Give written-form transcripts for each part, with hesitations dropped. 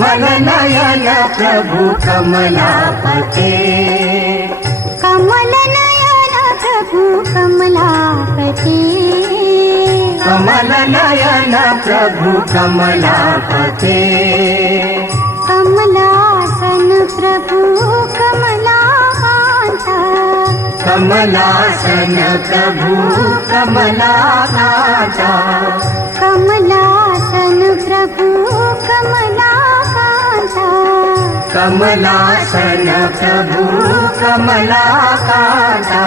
Kamal Nayan प्रभु कमलापते, Kamal Nayan प्रभु कमलापते, Kamal Nayan प्रभु कमलापते, कमलासन प्रभु कमलाकांता, कमलासन प्रभु कमलाकांता, कमलासन प्रभु कमलाकांता, कमलासन प्रभु कमलाकांता,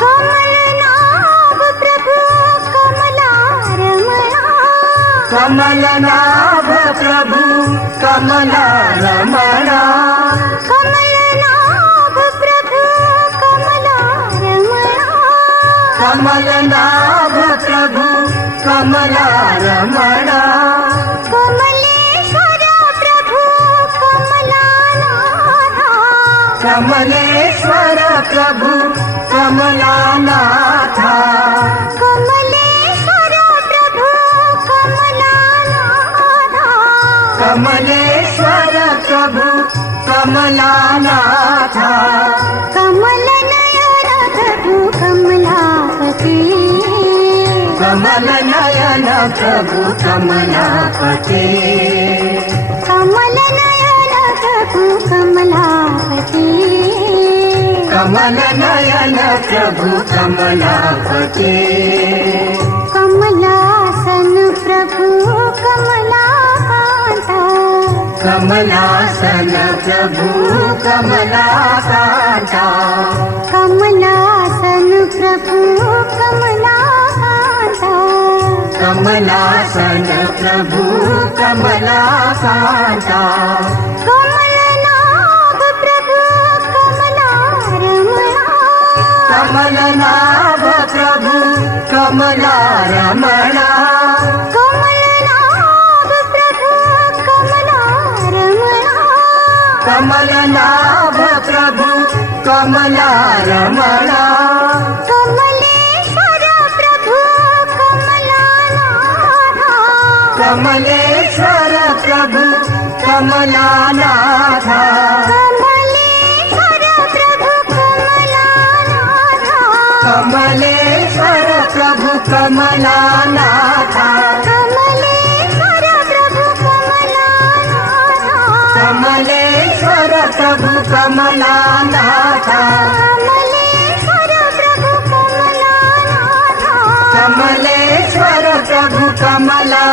कमलनाभ प्रभु कमलारमणा, कमलनाभ प्रभु कमलारमणा, कमलनाभ प्रभु कमलारमणा, कमलनाभ प्रभु कमलारमणा, Kamleshwar प्रभु कमलानाथा, Kamleshwar प्रभु कमलानाथा, Kamleshwar प्रभु कमलानाथा, Kamleshwar प्रभु कमलानाथा, Kamal Nayan प्रभु Kamlapati, Kamal Nayan प्रभु कमलापते, Kamal Nayan प्रभु Kamlapati, Kamal Nayan प्रभु कमलापते, कमलासन प्रभु कमलाकांता, कमलासन प्रभु कमलाकांता, कमलासन प्रभु कमलाकांता, कमलासन प्रभु कमलाकांता, कमलनाभ प्रभु कमलारमणा, कमलनाभ प्रभु कमलारमणा, कमलनाभ प्रभु कमलारमणा, कमलनाभ प्रभु कमलारमणा, Kamleshwar प्रभु कमलानाथा, Kamleshwar प्रभु कमलानाथा, Kamleshwar प्रभु कमलानाथा, Kamleshwar प्रभु कमलानाथा, Kamleshwar प्रभु कमलानाथा, Kamleshwar प्रभु कमलानाथा, Kamleshwar प्रभु कमलानाथा, Kamleshwar प्रभु कमला